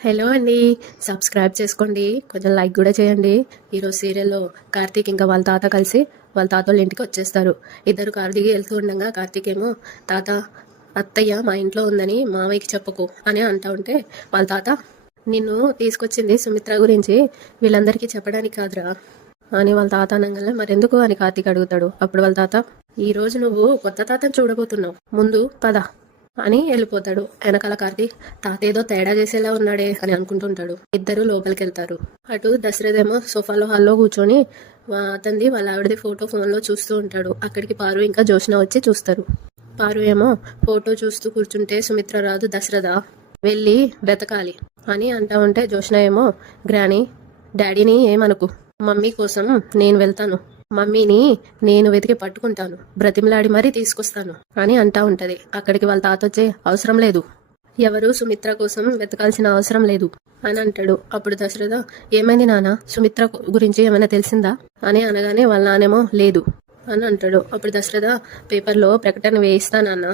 Hello అండి. Subscribe చేసుకోండి, కొంచెం లైక్ కూడా చేయండి. ఈరోజు సీరియల్లో కార్తీక్ ఇంకా వాళ్ళ తాత కలిసి వాళ్ళ తాత వాళ్ళ ఇంటికి వచ్చేస్తారు. ఇద్దరు కారు దిగి వెళ్తూ ఉండగా కార్తీక్ ఏమో, తాత అత్తయ్య మా ఇంట్లో ఉందని మావయ్యకి చెప్పకు అని అంటా ఉంటే వాళ్ళ తాత, నిన్ను తీసుకొచ్చింది సుమిత్ర గురించి వీళ్ళందరికీ చెప్పడానికి కాదురా అని వాళ్ళ తాత అనగానే, మరెందుకు అని కార్తీక్ అడుగుతాడు. అప్పుడు వాళ్ళ తాత, ఈ రోజు నువ్వు కొత్త తాతను చూడబోతున్నావు, ముందు పద అని వెళ్ళిపోతాడు. వెనకాల కార్తీక్, తాతేదో తేడా చేసేలా ఉన్నాడే అని అనుకుంటుంటాడు. ఇద్దరు లోపలికి వెళ్తారు. అటు దశరథేమో సోఫాలో హాల్లో కూర్చొని అతనిది వాళ్ళ ఆవిడది ఫోటో ఫోన్లో చూస్తూ ఉంటాడు. అక్కడికి పారు ఇంకా జోష్న వచ్చి చూస్తారు. పారు ఏమో, ఫోటో చూస్తూ కూర్చుంటే సుమిత్ర రాదు దశరథ, వెళ్ళి వెతకాలి అని అంటా ఉంటే జోష్న ఏమో, గ్రాని డాడీని ఏమనుకు, మమ్మీ కోసం నేను వెళ్తాను, మమ్మీని నేను వెతికి పట్టుకుంటాను, బ్రతిమలాడి మరీ తీసుకొస్తాను అని అంటా ఉంటది. అక్కడికి వాళ్ళ తాత వచ్చే, అవసరం లేదు, ఎవరు సుమిత్ర కోసం వెతకాల్సిన అవసరం లేదు అని అంటాడు. అప్పుడు దశరథ, ఏమైంది నాన్న, సుమిత్ర గురించి ఏమైనా తెలిసిందా అని అనగానే వాళ్ళ నానేమో, లేదు అని అంటాడు. అప్పుడు దశరథ, పేపర్లో ప్రకటన వేయిస్తానన్న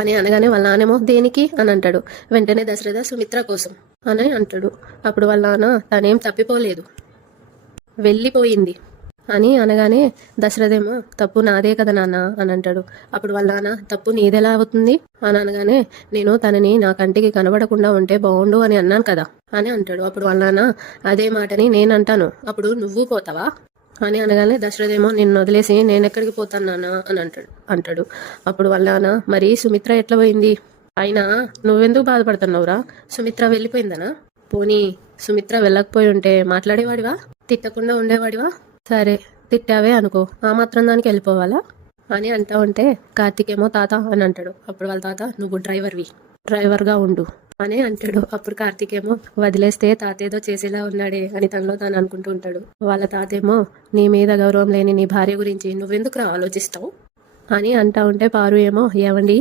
అని అనగానే వాళ్ళ నానేమో, దేనికి అని అంటాడు. వెంటనే దశరథ, సుమిత్ర కోసం అని అంటాడు. అప్పుడు వాళ్ళ నాన్న, తనేం తప్పిపోలేదు, వెళ్ళిపోయింది అని అనగానే దశరథేమో, తప్పు నాదే కదా నాన్న అని అంటాడు. అప్పుడు వాళ్ళ నాన్న, తప్పు నీదెలా అవుతుంది అని అనగానే, నేను తనని నా కంటికి కనబడకుండా ఉంటే బాగుండు అని అన్నాను కదా అని అంటాడు. అప్పుడు వాళ్ళ నాన్న, అదే మాటని నేను అంటాను, అప్పుడు నువ్వు పోతావా అని అనగానే దశరథేమో, నిన్ను వదిలేసి నేను ఎక్కడికి పోతాను నాన్న అని అంటాడు. అప్పుడు వాళ్ళ నాన్న, మరి సుమిత్ర ఎట్లా పోయింది, అయినా నువ్వెందుకు బాధపడుతున్నావురా, సుమిత్ర వెళ్ళిపోయిందనా, పోనీ సుమిత్ర వెళ్ళకపోయి ఉంటే మాట్లాడేవాడివా, తిట్టకుండా ఉండేవాడివా, సరే తిట్టావే అనుకో, ఆ మాత్రం దానికి వెళ్ళిపోవాలా అని అంటా ఉంటే కార్తీక్ ఏమో, తాత అని అంటాడు. అప్పుడు వాళ్ళ తాత, నువ్వు డ్రైవర్గా ఉండు అని అంటాడు. అప్పుడు కార్తీక్ ఏమో, వదిలేస్తే తాతేదో చేసేలా ఉన్నాడే అని తనలో తాను అనుకుంటూ ఉంటాడు. వాళ్ళ తాతేమో, నీ మీద గౌరవం లేని నీ భార్య గురించి నువ్వెందుకు ఆలోచిస్తావు అని అంటా ఉంటే పారు ఏమో, ఏవండి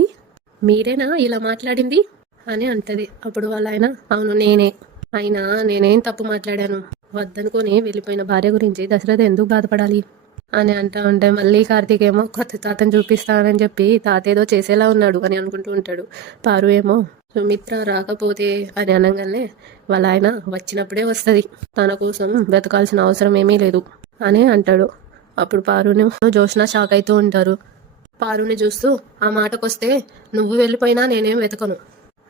మీరేనా ఇలా మాట్లాడింది అని అంటది. అప్పుడు వాళ్ళ ఆయన, అవును నేనే, అయినా నేనేం తప్పు మాట్లాడాను, వద్దనుకొని వెళ్ళిపోయిన భార్య గురించి దశరథ ఎందుకు బాధపడాలి అని అంటా ఉంటే మళ్ళీ కార్తీక్ ఏమో, కొత్త తాతను చూపిస్తానని చెప్పి తాతేదో చేసేలా ఉన్నాడు అని అనుకుంటూ ఉంటాడు. పారు ఏమో, సుమిత్ర రాకపోతే అని అనగానే వాళ్ళ ఆయన, వచ్చినప్పుడే వస్తుంది, తన కోసం వెతకాల్సిన అవసరం ఏమీ లేదు అని అంటాడు. అప్పుడు పారుని జోష్న షాక్ అవుతూ ఉంటారు. పారుని చూస్తూ, ఆ మాటకొస్తే నువ్వు వెళ్ళిపోయినా నేనేం వెతకను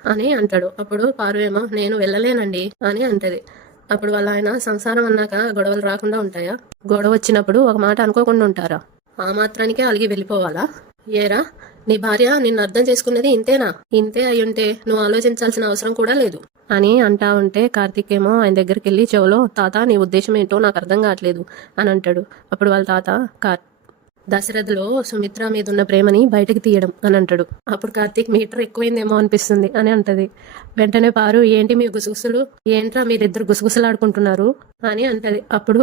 అని అంటాడు. అప్పుడు పారు ఏమో, నేను వెళ్ళలేనండి అని అంటది. అప్పుడు వాళ్ళ ఆయన, సంసారం అన్నాక గొడవలు రాకుండా ఉంటాయా, గొడవ వచ్చినప్పుడు ఒక మాట అనుకోకుండా ఉంటారా, ఆ మాత్రానికే అలిగి వెళ్ళిపోవాలా, ఏరా నీ భార్య నిన్ను అర్థం చేసుకున్నది ఇంతేనా, ఇంతే అయ్యుంటే నువ్వు ఆలోచించాల్సిన అవసరం కూడా లేదు అని అంటా ఉంటే కార్తీక్ ఏమో ఆయన దగ్గరికి వెళ్ళి చెవులో, తాత నీ ఉద్దేశం ఏంటో నాకు అర్థం కావట్లేదు అని అంటాడు. అప్పుడు వాళ్ళ తాత, దశరథలో సుమిత్ర మీద ఉన్న ప్రేమని బయటకు తీయడం అని అంటాడు. అప్పుడు కార్తీక్, మీటర్ ఎక్కువైందేమో అనిపిస్తుంది అని అంటది. వెంటనే పారు, ఏంటి మీ గుసగుసలు, ఏంట్రా మీరిద్దరు గుసగుసలాడుకుంటున్నారు అని అంటది. అప్పుడు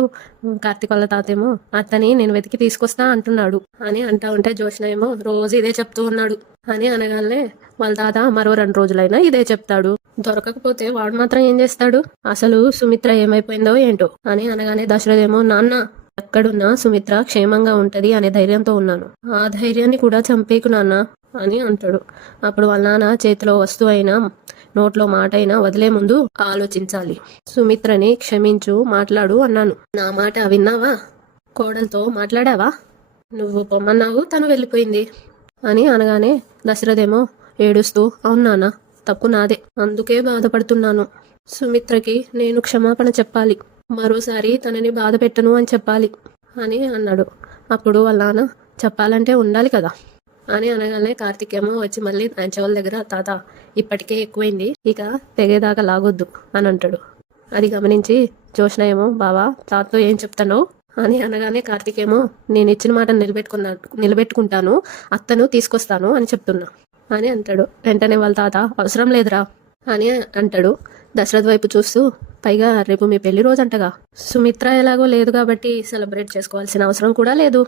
కార్తీక్ వాళ్ళ తాతేమో, అతని నేను వెతికి తీసుకొస్తా అంటున్నాడు అని అంటా ఉంటే జోష్న ఏమో, రోజు ఇదే చెప్తూ ఉన్నాడు అని అనగానే వాళ్ళ తాత, మరో 2 రోజులైనా ఇదే చెప్తాడు, దొరకకపోతే వాడు మాత్రం ఏం చేస్తాడు, అసలు సుమిత్ర ఏమైపోయిందో ఏంటో అని అనగానే దశరథేమో, నాన్న ఎక్కడున్నా సుమిత్ర క్షేమంగా ఉంటది అనే ధైర్యంతో ఉన్నాను, ఆ ధైర్యాన్ని కూడా చంపేకు నాన్న అని అంటాడు. అప్పుడు వాళ్ళ నాన్న, చేతిలో వస్తువు అయినా నోట్లో మాట అయినా వదిలే ముందు ఆలోచించాలి, సుమిత్రని క్షమించు, మాట్లాడు అన్నాను, నా మాట విన్నావా, కోడలతో మాట్లాడావా, నువ్వు పొమ్మన్నావు, తను వెళ్ళిపోయింది అని అనగానే దశరథేమో ఏడుస్తూ, అవును నాన్న, తప్పు నాదే, అందుకే బాధపడుతున్నాను, సుమిత్రకి నేను క్షమాపణ చెప్పాలి, మరోసారి తనని బాధ పెట్టను అని చెప్పాలి అని అన్నాడు. అప్పుడు వాళ్ళ నాన్న, చెప్పాలంటే ఉండాలి కదా అని అనగానే కార్తీక్ ఏమో వచ్చి మళ్ళీ ఆయన చెవుల దగ్గర, తాత ఇప్పటికే ఎక్కువైంది, ఇక తెగేదాకా లాగొద్దు అని అంటాడు. అది గమనించి జోష్న ఏమో, బావా తాతతో ఏం చెప్తానో అని అనగానే కార్తీక్ ఏమో, నేను ఇచ్చిన మాట నిలబెట్టుకుంటాను, అత్తను తీసుకొస్తాను అని చెప్తున్నా అని అంటాడు. వెంటనే వాళ్ళ తాత, అవసరం లేదురా అని అంటాడు. దశరథ్ వైపు చూస్తూ, పైగా రేపు మీ పెళ్లి రోజు అంటగా, సుమిత్ర ఎలాగో లేదు కాబట్టి సెలబ్రేట్ చేసుకోవాల్సిన అవసరం కూడా లేదు,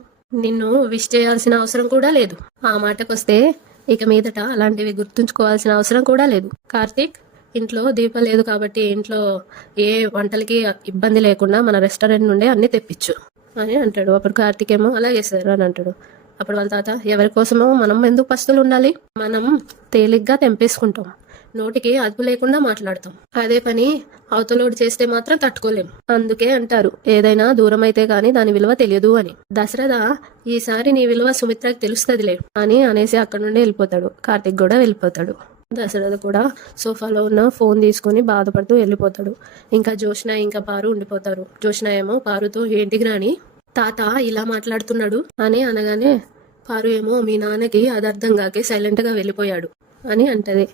నిన్ను విష్ చేయాల్సిన అవసరం కూడా లేదు, ఆ మాటకొస్తే ఇక మీదట అలాంటివి గుర్తుంచుకోవాల్సిన అవసరం కూడా లేదు, కార్తీక్ ఇంట్లో దీపం లేదు కాబట్టి ఇంట్లో ఏ వంటలకి ఇబ్బంది లేకుండా మన రెస్టారెంట్ నుండే అన్ని తెప్పించు అని అంటాడు. అప్పుడు కార్తీక్ ఏమో, అలాగే సార్ అని అంటాడు. అప్పుడు వాళ్ళ తాత, ఎవరి కోసమో మనం ఎందుకు పస్తులు ఉండాలి, మనం తేలిగ్గా తెంపేసుకుంటాం, నోటికి అదుపు లేకుండా మాట్లాడతాం. అదే పని అవతలోడు చేస్తే మాత్రం తట్టుకోలేం. అందుకే అంటారు, ఏదైనా దూరం అయితే గాని దాని విలువ తెలియదు అని. దశరథ ఈసారి నీ విలువ సుమిత్రకి తెలుస్తదిలే అని అనేసి అక్కడి నుండి వెళ్ళిపోతాడు. కార్తీక్ కూడా వెళ్ళిపోతాడు. దశరథ కూడా సోఫాలో ఉన్న ఫోన్ తీసుకుని బాధపడుతూ వెళ్ళిపోతాడు. ఇంకా జ్యోత్స్న ఇంకా పారు ఉండిపోతారు. జ్యోత్స్న ఏమో పారుతో, ఏంటి గ్రాని తాత ఇలా మాట్లాడుతున్నాడు అని అనగానే పారు ఏమో, మీ నాన్నకి అది అర్థం కాకే సైలెంట్ గా వెళ్ళిపోయాడు అని అంటది.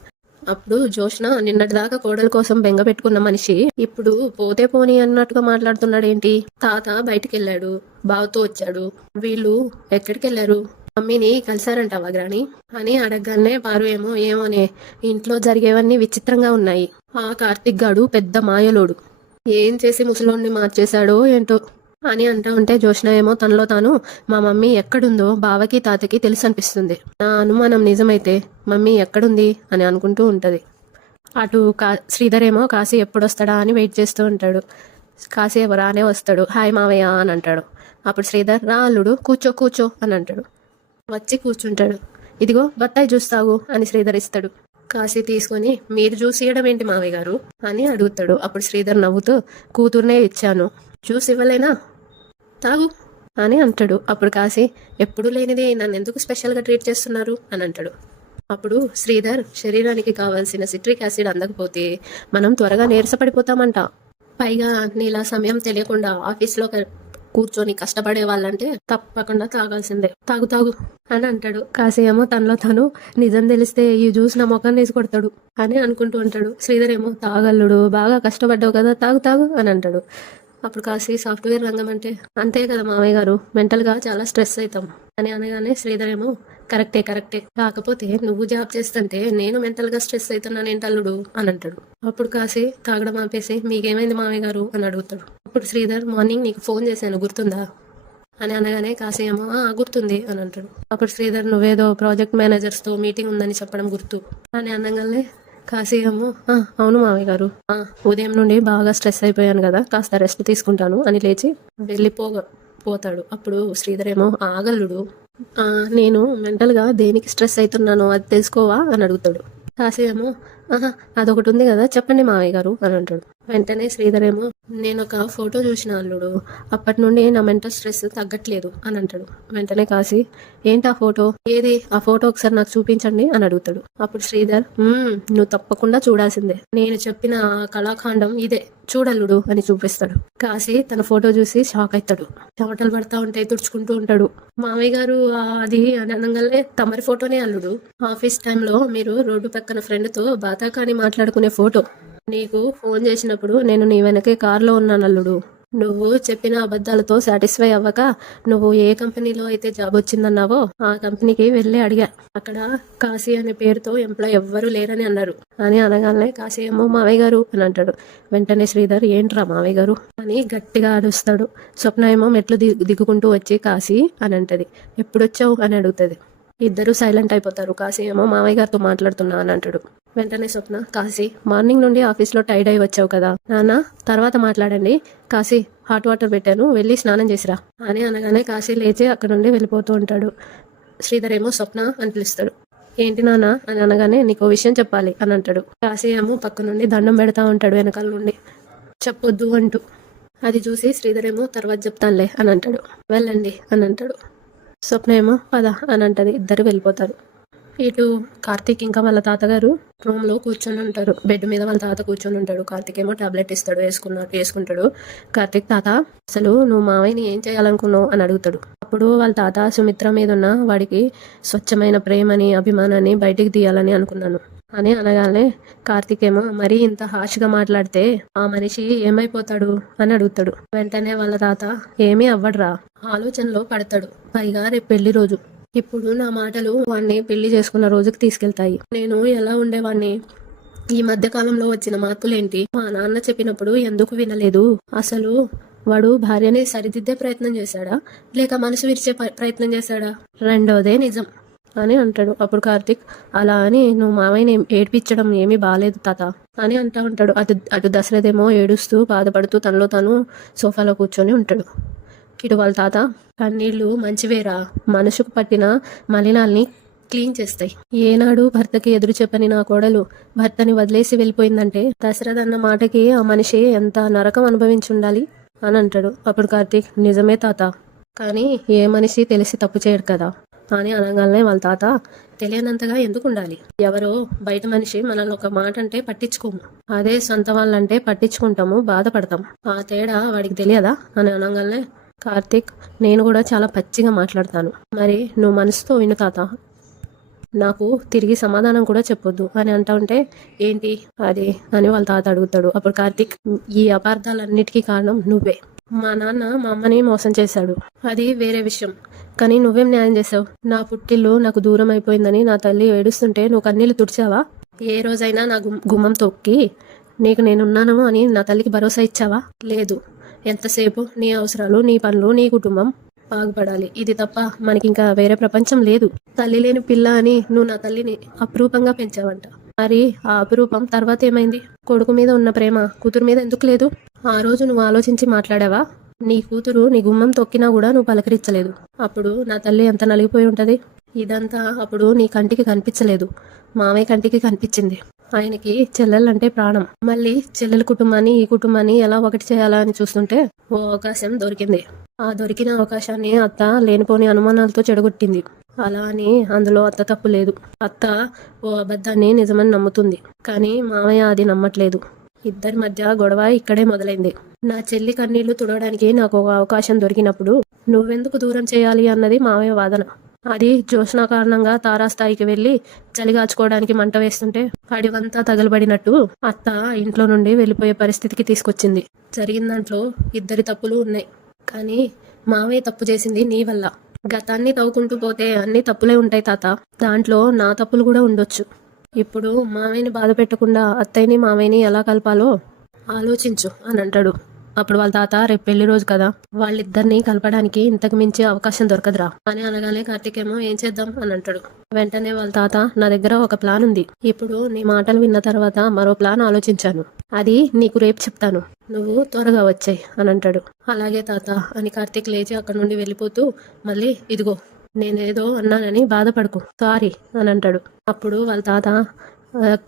అప్పుడు జ్యోత్స్న, నిన్నటిదాకా కోడల కోసం బెంగ పెట్టుకున్న మనిషి ఇప్పుడు పోతే పోనీ అన్నట్టుగా మాట్లాడుతున్నాడేంటి? తాత బయటికి వెళ్ళాడు, బావతో వచ్చాడు, వీళ్ళు ఎక్కడికి వెళ్ళారు? మమ్మీని కలిసారంటావా గ్రాని అని అడగగానే పారు ఏమో, ఏమోనే, ఇంట్లో జరిగేవన్నీ విచిత్రంగా ఉన్నాయి. ఆ కార్తిక్ గాడు పెద్ద మాయలోడు, ఏం చేసి ముసలోడిని మార్చేశాడో ఏంటో అని అంటా ఉంటే జ్యోత్స్న ఏమో తనలో తాను, మా మమ్మీ ఎక్కడుందో బావకి తాతకి తెలుసు అనిపిస్తుంది. నా అనుమానం నిజమైతే మమ్మీ ఎక్కడుంది అని అనుకుంటూ ఉంటది. అటు శ్రీధర్ ఏమో కాశీ ఎప్పుడు వస్తాడా అని వెయిట్ చేస్తూ ఉంటాడు. కాశీ రానే వస్తాడు. హాయ్ మావయ్య అని అంటాడు. అప్పుడు శ్రీధర్, రా అల్లుడు, కూర్చో కూర్చో అని అంటాడు. వచ్చి కూర్చుంటాడు. ఇదిగో బత్తాయి జ్యూస్ తాగు అని శ్రీధర్ ఇస్తాడు. కాశీ తీసుకొని, మీరు జ్యూస్ ఇవ్వడం ఏంటి మావయ్య గారు అని అడుగుతాడు. అప్పుడు శ్రీధర్ నవ్వుతూ, కూతుర్నే ఇచ్చాను, జ్యూస్ ఇవ్వలేనా, తాగు అని అంటాడు. అప్పుడు కాశీ, ఎప్పుడు లేనిది నన్ను ఎందుకు స్పెషల్గా ట్రీట్ చేస్తున్నారు అని అంటాడు. అప్పుడు శ్రీధర్, శరీరానికి కావాల్సిన సిట్రిక్ యాసిడ్ అందకపోతే మనం త్వరగా నీరసపడిపోతామంట. పైగా నీలా సమయం తెలియకుండా ఆఫీస్లో కూర్చొని కష్టపడే వాళ్ళంటే తప్పకుండా తాగాల్సిందే, తాగు తాగు అని అంటాడు. కాశీ ఏమో తనలో తను, నిజం తెలిస్తే ఈ జ్యూస్ నా మొఖాన్ని వేసి కొడతాడు అని అనుకుంటూ ఉంటాడు. శ్రీధర్ ఏమో, తాగల్లుడు, బాగా కష్టపడ్డావు కదా, తాగు తాగు అని అంటాడు. అప్పుడు కాశీ, సాఫ్ట్వేర్ రంగం అంటే అంతే కదా మామయ్య గారు, మెంటల్గా చాలా స్ట్రెస్ అవుతాం అని అనగానే శ్రీధర్ ఏమో, కరెక్టే కాకపోతే నువ్వు జాబ్ చేస్తుంటే నేను మెంటల్గా స్ట్రెస్ అవుతున్నాను ఏంటల్లుడు అని అంటాడు. అప్పుడు కాశీ తాగడం ఆపేసి, మీకేమైంది మామయ్య గారు అని అడుగుతాడు. అప్పుడు శ్రీధర్, మార్నింగ్ నీకు ఫోన్ చేశాను గుర్తుందా అని అనగానే కాశీ ఏమో, గుర్తుంది అని అంటాడు. అప్పుడు శ్రీధర్, నువ్వేదో ప్రాజెక్ట్ మేనేజర్స్తో మీటింగ్ ఉందని చెప్పడం గుర్తు అని అనగానే కాశీ ఏమో, అవును మామయ్య గారు, ఉదయం నుండి బాగా స్ట్రెస్ అయిపోయాను కదా, కాస్త రెస్ట్ తీసుకుంటాను అని లేచి పోతాడు. అప్పుడు శ్రీధర్ ఏమో, ఆగల్లుడు, నేను మెంటల్గా దేనికి స్ట్రెస్ అవుతున్నానో అది తెలుసుకోవా అని అడుగుతాడు. కాశీ ఏమో, అదొకటి ఉంది కదా, చెప్పండి మావయ్య గారు అని అంటాడు. వెంటనే శ్రీధర్ ఏమో, నేను ఒక ఫోటో చూసిన అల్లుడు, అప్పటి నుండి నా మెంటల్ స్ట్రెస్ తగ్గట్లేదు అని అంటాడు. వెంటనే కాశీ, ఏంటి ఆ ఫోటో, ఏది ఆ ఫోటో ఒకసారి నాకు చూపించండి అని అడుగుతాడు. అప్పుడు శ్రీధర్, నువ్వు తప్పకుండా చూడాల్సిందే, నేను చెప్పిన కళాఖండం ఇదే, చూడల్లుడు అని చూపిస్తాడు. కాశీ తన ఫోటో చూసి షాక్ అవుతాడు. చెమటలు పడతా ఉంటాయి, తుడుచుకుంటూ ఉంటాడు. మామయ్య గారు అది అని అనగానే, తమరి ఫోటోనే అల్లుడు, ఆఫీస్ టైంలో మీరు రోడ్డు పక్కన ఫ్రెండ్తో బాతాకాని మాట్లాడుకునే ఫోటో. నీకు ఫోన్ చేసినప్పుడు నేను నీ వెనకే కారులో ఉన్నాను అల్లుడు. నువ్వు చెప్పిన అబద్ధాలతో సాటిస్ఫై అవ్వక నువ్వు ఏ కంపెనీలో అయితే జాబ్ వచ్చిందన్నావో ఆ కంపెనీకి వెళ్ళి అడిగా. అక్కడ కాశీ అనే పేరుతో ఎంప్లాయ్ ఎవ్వరూ లేరని అన్నారు అని అనగానే కాశీ ఏమో, మావయ్య గారు అని అంటాడు. వెంటనే శ్రీధర్, ఏంట్రా మావయ్య గారు అని గట్టిగా అరుస్తాడు. స్వప్న ఏమో మెట్లు దిగుకుంటూ వచ్చి, కాశీ అని అంటది. ఎప్పుడొచ్చావు అని అడుగుతుంది. ఇద్దరు సైలెంట్ అయిపోతారు. కాశీ ఏమో, మావయ్య గారితో మాట్లాడుతున్నా అని అంటాడు. వెంటనే స్వప్న, కాశీ మార్నింగ్ నుండి ఆఫీస్లో టైడ్ అయి వచ్చావు కదా నాన్న, తర్వాత మాట్లాడండి, కాశీ హాట్ వాటర్ పెట్టాను, వెళ్ళి స్నానం చేసిరా అని అనగానే కాశీ లేచి అక్కడ నుండి వెళ్ళిపోతూ ఉంటాడు. శ్రీధర్ ఏమో, స్వప్న అని పిలుస్తాడు. ఏంటి నాన్న అని అనగానే, నీకు విషయం చెప్పాలి అని అంటాడు. కాశీ ఏమో పక్క నుండి దండం పెడతా ఉంటాడు వెనకాల నుండి, చెప్పొద్దు అంటూ. అది చూసి శ్రీధర్ ఏమో, తర్వాత చెప్తానులే అని అంటాడు. వెళ్ళండి అని అంటాడు. స్వప్న ఏమో పద అని అంటది. ఇద్దరు వెళ్ళిపోతారు. ఇటు కార్తీక్ ఇంకా వాళ్ళ తాతగారు రూమ్లో కూర్చొని ఉంటారు. బెడ్ మీద వాళ్ళ తాత కూర్చొని ఉంటాడు. కార్తీక్ ఏమో టాబ్లెట్ ఇస్తాడు, వేసుకుంటాడు. కార్తీక్, తాత అసలు నువ్వు మావయ్యని ఏం చేయాలనుకున్నావు అని అడుగుతాడు. అప్పుడు వాళ్ళ తాత, సుమిత్ర మీద ఉన్న వాడికి స్వచ్ఛమైన ప్రేమని, అభిమానాన్ని బయటికి తీయాలని అనుకున్నాను అని అనగానే కార్తీక్ ఏమో, మరీ ఇంత హార్ష్గా మాట్లాడితే ఆ మనిషి ఏమైపోతాడు అని అడుగుతాడు. వెంటనే వాళ్ళ తాత, ఏమీ అవ్వడ్రా, ఆలోచనలో పడతాడు, పైగా రేపు పెళ్లి రోజు, ఇప్పుడు నా మాటలు వాడిని పెళ్లి చేసుకున్న రోజుకి తీసుకెళ్తాయి. నేను ఎలా ఉండేవాడిని, ఈ మధ్య కాలంలో వచ్చిన మార్పులేంటి, మా నాన్న చెప్పినప్పుడు ఎందుకు వినలేదు, అసలు వాడు భార్యని సరిదిద్దే ప్రయత్నం చేశాడా లేక మనసు విరిచే ప్రయత్నం చేశాడా, రెండోదే నిజం అని అంటాడు. అప్పుడు కార్తీక్, అలా అని నువ్వు మావయ్యని ఏడ్పించడం ఏమీ బాగాలేదు తాత అని అంటా ఉంటాడు. అటు దశరథేమో ఏడుస్తూ బాధపడుతూ తనలో తాను సోఫాలో కూర్చొని ఉంటాడు. ఇటు వాళ్ళ తాత, కన్నీళ్లు మంచివేరా, మనసుకు పట్టిన మలినాల్ని క్లీన్ చేస్తాయి. ఏనాడు భర్తకి ఎదురు చెప్పని నా కోడలు భర్తని వదిలేసి వెళ్ళిపోయిందంటే దశరథ్ అన్న మాటకి ఆ మనిషి ఎంత నరకం అనుభవించి ఉండాలి అని అంటాడు. అప్పుడు కార్తీక్, నిజమే తాత, కానీ ఏ మనిషి తెలిసి తప్పు చేయడు కదా అని అనగానే వాళ్ళ తాత, తెలియనంతగా ఎందుకు ఉండాలి? ఎవరో బయట మనిషి మనల్ని ఒక మాట అంటే పట్టించుకోము, అదే సొంత వాళ్ళంటే పట్టించుకుంటాము, బాధపడతాం. ఆ తేడా వాడికి తెలియదా అని అనగానే కార్తీక్, నేను కూడా చాలా పచ్చిగా మాట్లాడతాను, మరి నువ్వు మనసుతో విను తాత, నాకు తిరిగి సమాధానం కూడా చెప్పొద్దు అని అంటా ఉంటే, ఏంటి అది అని వాళ్ళ తాత అడుగుతాడు. అప్పుడు కార్తీక్, ఈ అపార్థాలన్నిటికీ కారణం నువ్వే. మా నాన్న మా అమ్మని మోసం చేశాడు, అది వేరే విషయం, కానీ నువ్వేం న్యాయం చేసావు? నా పుట్టిల్లు నాకు దూరం అయిపోయిందని నా తల్లి ఏడుస్తుంటే నువ్వు కన్నీళ్లు తుడిచావా? ఏ రోజైనా నా గుమ్మం తొక్కి నీకు నేనున్నాను అని నా తల్లికి భరోసా ఇచ్చావా? లేదు. ఎంతసేపు నీ అవసరాలు, నీ పనులు, నీ కుటుంబం బాగుపడాలి, ఇది తప్ప మనకింకా వేరే ప్రపంచం లేదు. తల్లి లేని పిల్ల అని నువ్వు నా తల్లిని అపురూపంగా పెంచావంట, మరి ఆ అపురూపం తర్వాత ఏమైంది? కొడుకు మీద ఉన్న ప్రేమ కూతురు మీద ఎందుకు లేదు? ఆ రోజు నువ్వు ఆలోచించి మాట్లాడావా? నీ కూతురు నీ గుమ్మం తొక్కినా కూడా నువ్వు పలకరించలేదు. అప్పుడు నా తల్లి ఎంత నలిగిపోయి ఉంటది? ఇదంతా అప్పుడు నీ కంటికి కనిపించలేదు, మామయ్య కంటికి కనిపించింది. ఆయనకి చెల్లెలంటే ప్రాణం. మళ్ళీ చెల్లెల కుటుంబాన్ని ఈ కుటుంబాన్ని ఎలా ఒకటి చేయాలా అని చూస్తుంటే ఓ అవకాశం దొరికింది. ఆ దొరికిన అవకాశాన్ని అత్త లేనిపోని అనుమానాలతో చెడగొట్టింది. అలా అని అందులో అత్త తప్పు లేదు. అత్త ఓ అబద్ధాన్ని నిజమని నమ్ముతుంది, కానీ మామయ్య అది నమ్మట్లేదు. ఇద్దరి మధ్య గొడవ ఇక్కడే మొదలైంది. నా చెల్లి కన్నీళ్లు తుడవడానికి నాకు ఒక అవకాశం దొరికినప్పుడు నువ్వెందుకు దూరం చేయాలి అన్నది మామయ్య వాదన. అది జ్యోత్స్న కారణంగా తారాస్థాయికి వెళ్లి చలిగాచుకోవడానికి మంట వేస్తుంటే అడివంతా తగలబడినట్టు అత్త ఇంట్లో నుండి వెళ్ళిపోయే పరిస్థితికి తీసుకొచ్చింది. జరిగిన దాంట్లో ఇద్దరి తప్పులు ఉన్నాయి, కానీ మామయ్య తప్పు చేసింది నీ వల్ల. గతాన్ని తవ్వుకుంటూ పోతే అన్ని తప్పులే ఉంటాయి తాత, దాంట్లో నా తప్పులు కూడా ఉండొచ్చు. ఇప్పుడు మామయ్యని బాధ పెట్టకుండా అత్తయ్యని మామయ్యని ఎలా కలపాలో ఆలోచించు అని అంటాడు. అప్పుడు వాళ్ళ తాత, రేపు పెళ్లి రోజు కదా, వాళ్ళిద్దరిని కలపడానికి ఇంతకు మించి అవకాశం దొరకదురా అని అనగానే కార్తీక్ ఏమో, ఏం చేద్దాం అని అంటాడు. వెంటనే వాళ్ళ తాత, నా దగ్గర ఒక ప్లాన్ ఉంది, ఇప్పుడు నీ మాటలు విన్న తర్వాత మరో ప్లాన్ ఆలోచించాను, అది నీకు రేపు చెప్తాను, నువ్వు త్వరగా వచ్చాయి అని అంటాడు. అలాగే తాత అని కార్తీక్ లేచి అక్కడ నుండి వెళ్ళిపోతూ, మళ్ళీ ఇదిగో నేనేదో అన్నానని బాధపడకు, సారీ అని అంటాడు. అప్పుడు వాళ్ళ తాత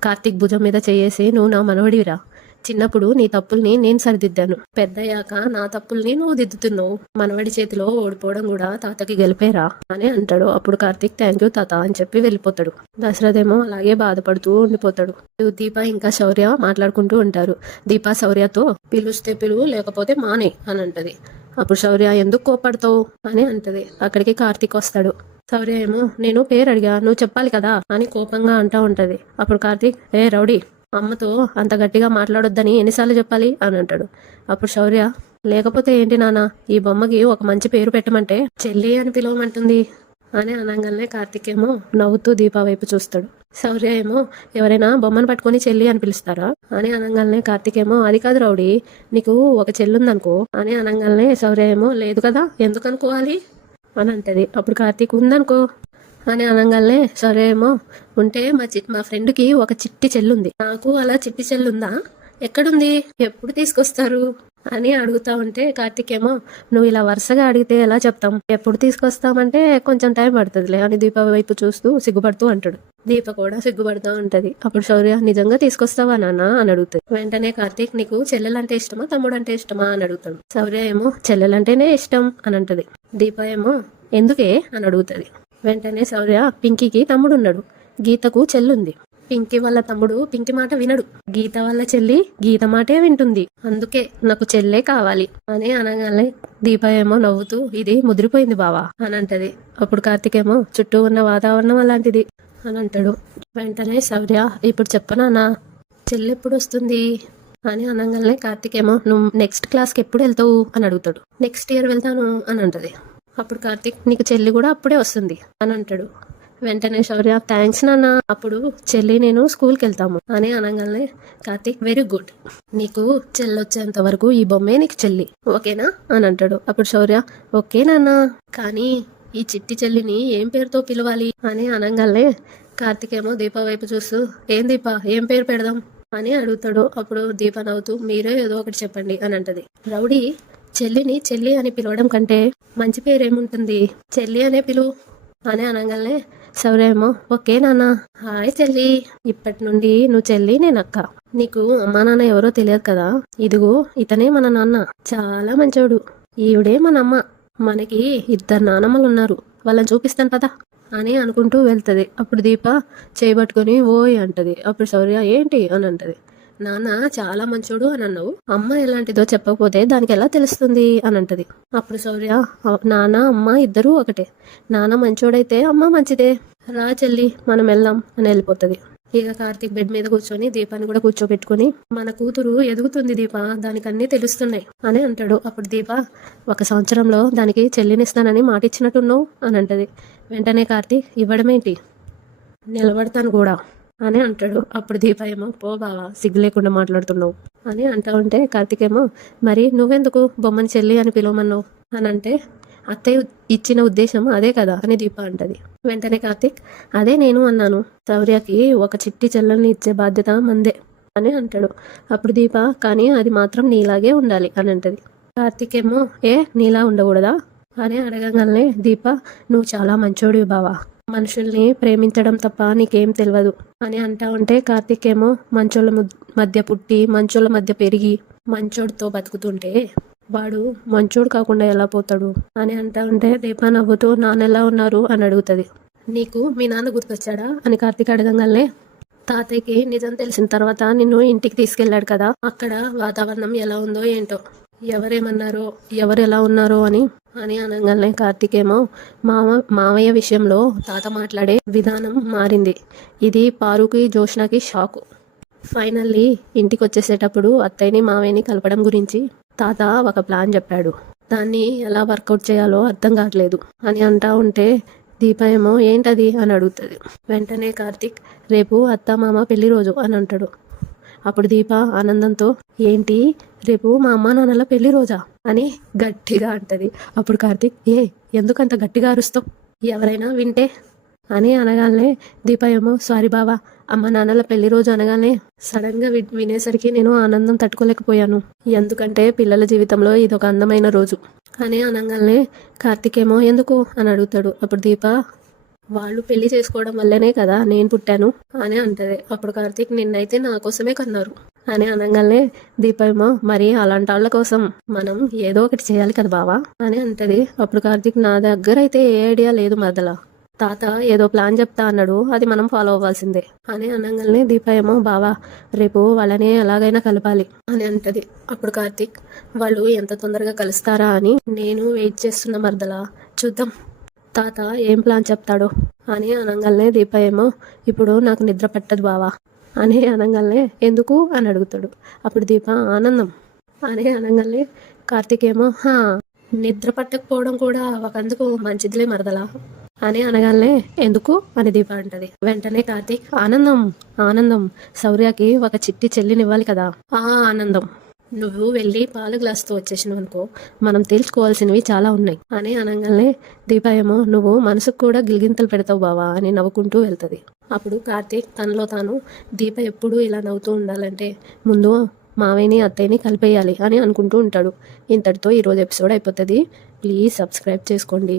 కార్తీక్ భుజం మీద చేయేసి, నువ్వు నా మనవడివిరా, చిన్నప్పుడు నీ తప్పుల్ని నేను సరిదిద్దాను, పెద్దయ్యాక నా తప్పుల్ని నువ్వు దిద్దుతున్నావు, మనవడి చేతిలో ఓడిపోవడం కూడా తాతకి గెలిపేరా అని అంటాడు. అప్పుడు కార్తీక్, థ్యాంక్ యూ తాత అని చెప్పి వెళ్ళిపోతాడు. దశరథ్ ఏమో అలాగే బాధపడుతూ ఉండిపోతాడు. దీప ఇంకా శౌర్య మాట్లాడుకుంటూ ఉంటారు. దీప శౌర్యతో, పిలుస్తే పిలువు, లేకపోతే మానే అని అంటది. అప్పుడు శౌర్య, ఎందుకు కోపడతావు అని అంటది. అక్కడికి కార్తీక్ వస్తాడు. శౌర్య ఏమో, నేను పేరు అడిగా, నువ్వు చెప్పాలి కదా అని కోపంగా అంటా ఉంటది. అప్పుడు కార్తీక్, ఏ రౌడీ, అమ్మతో అంత గట్టిగా మాట్లాడొద్దని ఎన్నిసార్లు చెప్పాలి అని అంటాడు. అప్పుడు శౌర్య, లేకపోతే ఏంటి నాన్న, ఈ బొమ్మకి ఒక మంచి పేరు పెట్టమంటే చెల్లి అని పిలవమంటుంది అని అనగానే కార్తీక్ ఏమో నవ్వుతూ దీప వైపు చూస్తాడు. శౌర్య ఏమో, ఎవరైనా బొమ్మను పట్టుకొని చెల్లి అని పిలుస్తారా అని అనగానే కార్తీక్ ఏమో, అది కాదు రౌడీ, నీకు ఒక చెల్లుందనుకో అని అనగానే శౌర్య ఏమో, లేదు కదా, ఎందుకు అనుకోవాలి అని అంటది. అప్పుడు కార్తీక్, ఉందనుకో అని అనగానే శౌర్య ఏమో, ఉంటే మా ఫ్రెండ్కి ఒక చిట్టి చెల్లుంది, నాకు అలా చిట్టి చెల్లుందా, ఎక్కడుంది, ఎప్పుడు తీసుకొస్తారు అని అడుగుతా ఉంటే కార్తీక్ ఏమో, నువ్వు ఇలా వరుసగా అడిగితే ఎలా చెప్తాం, ఎప్పుడు తీసుకొస్తామంటే కొంచెం టైం పడుతుందిలే అని దీప వైపు చూస్తూ సిగ్గుపడుతూ అంటాడు. దీప కూడా సిగ్గుపడుతూ ఉంటది. అప్పుడు శౌర్య, నిజంగా తీసుకొస్తావా నాన్న అని అడుగుతుంది. వెంటనే కార్తీక్, నీకు చెల్లెలంటే ఇష్టమా తమ్ముడు అంటే ఇష్టమా అని అడుగుతాడు. శౌర్య ఏమో, చెల్లెలంటేనే ఇష్టం అని అంటది. దీప ఏమో, ఎందుకే అని అడుగుతుంది. వెంటనే శౌర్య, పింకీకి తమ్ముడున్నాడు, గీతకు చెల్లుంది, పింకీ వాళ్ళ తమ్ముడు పింకీ మాట వినడు, గీత వాళ్ళ చెల్లి గీత మాటే వింటుంది, అందుకే నాకు చెల్లే కావాలి అని అనగానే దీప ఏమో నవ్వుతూ, ఇది ముదిరిపోయింది బావా అని అంటది. అప్పుడు కార్తీక్ ఏమో, చుట్టూ ఉన్న వాతావరణం అలాంటిది అని అంటాడు. వెంటనే శౌర్య, ఇప్పుడు చెప్పనా, చెల్లి ఎప్పుడు వస్తుంది అని అనగానే కార్తీక్ ఏమో, నువ్వు నెక్స్ట్ క్లాస్కి ఎప్పుడు వెళ్తావు అని అడుగుతాడు. నెక్స్ట్ ఇయర్ వెళ్తాను అని అంటది. అప్పుడు కార్తీక్, నీకు చెల్లి కూడా అప్పుడే వస్తుంది అని అంటాడు. వెంటనే శౌర్య, థ్యాంక్స్ నాన్న, అప్పుడు చెల్లి నేను స్కూల్కి వెళ్తాము అని అనగానే కార్తీక్, వెరీ గుడ్, నీకు చెల్లి వచ్చేంత వరకు ఈ బొమ్మే నీకు చెల్లి, ఓకేనా అని అంటాడు. అప్పుడు శౌర్య, ఓకే నాన్న, కానీ ఈ చిట్టి చెల్లిని ఏం పేరుతో పిలవాలి అని అనగానే కార్తీక్ ఏమో దీప వైపు చూస్తూ, ఏం దీప, ఏం పేరు పెడదాం అని అడుగుతాడు. అప్పుడు దీప నవ్వుతూ, మీరే ఏదో ఒకటి చెప్పండి అని అంటది. రౌడీ, చెల్లిని చెల్లి అని పిలవడం కంటే మంచి పేరు ఏముంటుంది, చెల్లి అనే పిలువు అని అనగానే శౌర్య ఏమో ఓకే నాన్న. హాయ్ చెల్లి, ఇప్పటి నుండి నువ్వు చెల్లి నేను అక్క. నీకు అమ్మా నాన్న ఎవరో తెలియదు కదా, ఇదిగో ఇతనే మన నాన్న, చాలా మంచోడు. ఈవిడే మన అమ్మ. మనకి 2 నానమ్మలు ఉన్నారు, వాళ్ళని చూపిస్తాను పదా అని అనుకుంటూ వెళ్తుంది. అప్పుడు దీప చేయబట్టుకొని ఓయ్ అంటది. అప్పుడు శౌర్య ఏంటి అని అంటది. నాన్న చాలా మంచోడు అని అన్నావు, అమ్మ ఎలాంటిదో చెప్పకపోతే దానికి ఎలా తెలుస్తుంది అని అంటది. అప్పుడు శౌర్య నాన్న అమ్మ ఇద్దరూ ఒకటే, నాన్న మంచోడైతే అమ్మ మంచిదే, రా చెల్లి మనం వెళ్దాం అని వెళ్ళిపోతుంది. ఇక కార్తీక్ బెడ్ మీద కూర్చొని దీపాన్ని కూడా కూర్చోబెట్టుకుని మన కూతురు ఎదుగుతుంది దీప, దానికి అన్నీ తెలుస్తున్నాయి అని అంటాడు. అప్పుడు దీప 1 సంవత్సరంలో దానికి చెల్లినిస్తానని మాట ఇచ్చినట్టున్నావు అని అంటది. వెంటనే కార్తీక్ ఇవ్వడమేంటి, నిలబడతాను కూడా అని అంటాడు. అప్పుడు దీప ఏమో పో బావా సిగ్గు లేకుండా మాట్లాడుతున్నావు అని అంటా ఉంటే కార్తీక్ ఏమో మరి నువ్వెందుకు బొమ్మని చెల్లి అని పిలవమన్నావు అని అంటే అత్తయ్య ఇచ్చిన ఉద్దేశం అదే కదా అని దీప అంటది. వెంటనే కార్తీక్ అదే నేను అన్నాను, శౌర్యకి ఒక చిట్టి చెల్లెల్ని ఇచ్చే బాధ్యత మందే అని అంటాడు. అప్పుడు దీప కానీ అది మాత్రం నీలాగే ఉండాలి అని అంటది. కార్తీక్ ఏమో నీలా ఉండకూడదా అని అడగగానే దీప నువ్వు చాలా మంచోడివి బావా, మనుషుల్ని ప్రేమించడం తప్ప నీకేం తెలియదు అని అంటా ఉంటే కార్తీక్ ఏమో మంచోళ్ళ మధ్య పుట్టి మంచోళ్ళ మధ్య పెరిగి మంచోడితో బతుకుతుంటే వాడు మంచోడు కాకుండా ఎలా పోతాడు అని అంటా ఉంటే దీప నవ్వుతూ నాన్న ఎలా ఉన్నారు అని అడుగుతుంది. నీకు మీ నాన్న గుర్తొచ్చాడా అని కార్తీక్ అడగంగానే తాతయ్యకి నిజం తెలిసిన తర్వాత నిన్ను ఇంటికి తీసుకెళ్లాడు కదా, అక్కడ వాతావరణం ఎలా ఉందో ఏంటో, ఎవరేమన్నారో ఎవరు ఎలా ఉన్నారో అని అనగానే కార్తీక్ ఏమో మామయ్య విషయంలో తాత మాట్లాడే విధానం మారింది. ఇది పారుకి జోష్నకి షాకు. ఫైనల్లీ ఇంటికి వచ్చేసేటప్పుడు అత్తయ్యని మామయ్యని కలపడం గురించి తాత ఒక ప్లాన్ చెప్పాడు, దాన్ని ఎలా వర్కౌట్ చేయాలో అర్థం కావట్లేదు అని అంటా ఉంటే దీప ఏమో ఏంటది అని అడుగుతుంది. వెంటనే కార్తీక్ రేపు అత్త మామ పెళ్లి రోజు అని అంటాడు. అప్పుడు దీప ఆనందంతో ఏంటి రేపు మా అమ్మ నాన్నల పెళ్లి రోజా అని గట్టిగా అంటది. అప్పుడు కార్తీక్ ఎందుకంత గట్టిగా అరుస్తావు, ఎవరైనా వింటే అని అనగానే దీప ఏమో సారీ బావా, అమ్మ నాన్నల పెళ్లి రోజు అనగానే సడన్ గా వినేసరికి నేను ఆనందం తట్టుకోలేకపోయాను, ఎందుకంటే పిల్లల జీవితంలో ఇది ఒక అందమైన రోజు అని అనగానే కార్తీక్ ఏమో ఎందుకు అని అడుగుతాడు. అప్పుడు దీప వాళ్ళు పెళ్లి చేసుకోవడం వల్లనే కదా నేను పుట్టాను అని అంటది. అప్పుడు కార్తీక్ నిన్నైతే నా కోసమే కన్నారు అని అనగానే దీప ఏమో మరి అలాంటి వాళ్ళ కోసం మనం ఏదో ఒకటి చేయాలి కదా బావా అని అంటది. అప్పుడు కార్తీక్ నా దగ్గర అయితే ఏ ఐడియా లేదు మరదలా, తాత ఏదో ప్లాన్ చెప్తా అన్నాడు, అది మనం ఫాలో అవ్వాల్సిందే అని అనగానే దీప ఏమో బావా రేపు వాళ్ళని ఎలాగైనా కలపాలి అని అంటది. అప్పుడు కార్తీక్ వాళ్ళు ఎంత తొందరగా కలుస్తారా అని నేను వెయిట్ చేస్తున్న మరదలా, చూద్దాం తాత ఏం ప్లాన్ చెప్తాడో అని అనగానే దీప ఏమో ఇప్పుడు నాకు నిద్ర పట్టదు బావా అని అనగానే ఎందుకు అని అడుగుతాడు. అప్పుడు దీప ఆనందం అని అనగానే కార్తీక్ ఏమో నిద్ర పట్టకపోవడం కూడా ఒకందుకు మంచిదిలే మరదలా అని అనగానే ఎందుకు అని దీప అంటది. వెంటనే కార్తీక్ ఆనందం ఆనందం శౌర్యకి ఒక చిట్టి చెల్లినివ్వాలి కదా, ఆ ఆనందం, నువ్వు వెళ్ళి పాల గ్లాస్తో వచ్చేసినావు అనుకో మనం తెలుసుకోవాల్సినవి చాలా ఉన్నాయి అని అనగానే దీప ఏమో నువ్వు మనసుకు కూడా గిలిగింతలు పెడతావు బావా అని నవ్వుకుంటూ వెళ్తుంది. అప్పుడు కార్తీక్ తనలో తాను దీప ఎప్పుడూ ఇలా నవ్వుతూ ఉండాలంటే ముందు మావయ్యని అత్తయ్యని కలిపేయాలి అని అనుకుంటూ ఉంటాడు. ఇంతటితో ఈరోజు ఎపిసోడ్ అయిపోతుంది. ప్లీజ్ సబ్స్క్రైబ్ చేసుకోండి.